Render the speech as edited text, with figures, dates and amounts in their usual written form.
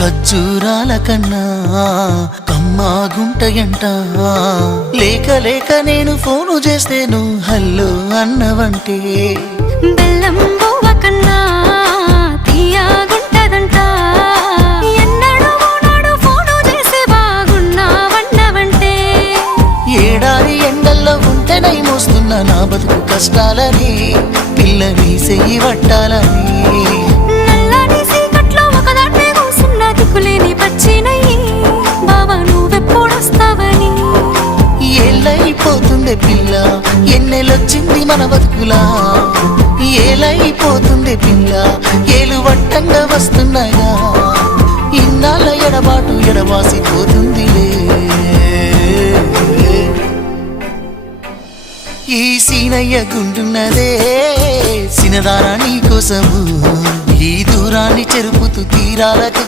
ఖర్జూరాల కన్నా కమ్మాగుంటయంట. లేక లేక నేను ఫోను చేస్తేను హల్లో అన్నవంటే బెల్లం బువ్వ కన్నా తీయగుంటదంట. ఎన్నడూ నాడు ఫోను చేసే బాగున్నావన్నవంటే ఏడాది ఎండల్లో ఉంటేనై మోస్తున్న నా బతుకు కష్టాలని పిల్లని చెయ్యి పట్టాలని. నల్లని సీకట్లో ఒకదాన్నే కూసున్న దిక్కులేని పచ్చినయ్యి బావా నువ్వెప్పుడొస్తావని. ఏళ్ళైపోతుండే పిల్ల ఎన్నెలొచ్చింది మన బతుకులా. ఏలైపోతుండే పిల్ల ఏలు వట్టంగా వస్తున్నాగా. ఇన్నాళ్ళ ఎడబాటు ఎడవాసిపోతుందిలే. ఈ సీనయ్య గుంటున్నదే సినదారా నీ కోసము. ఈ దూరాన్ని చెరుపుతూ తీరాలకు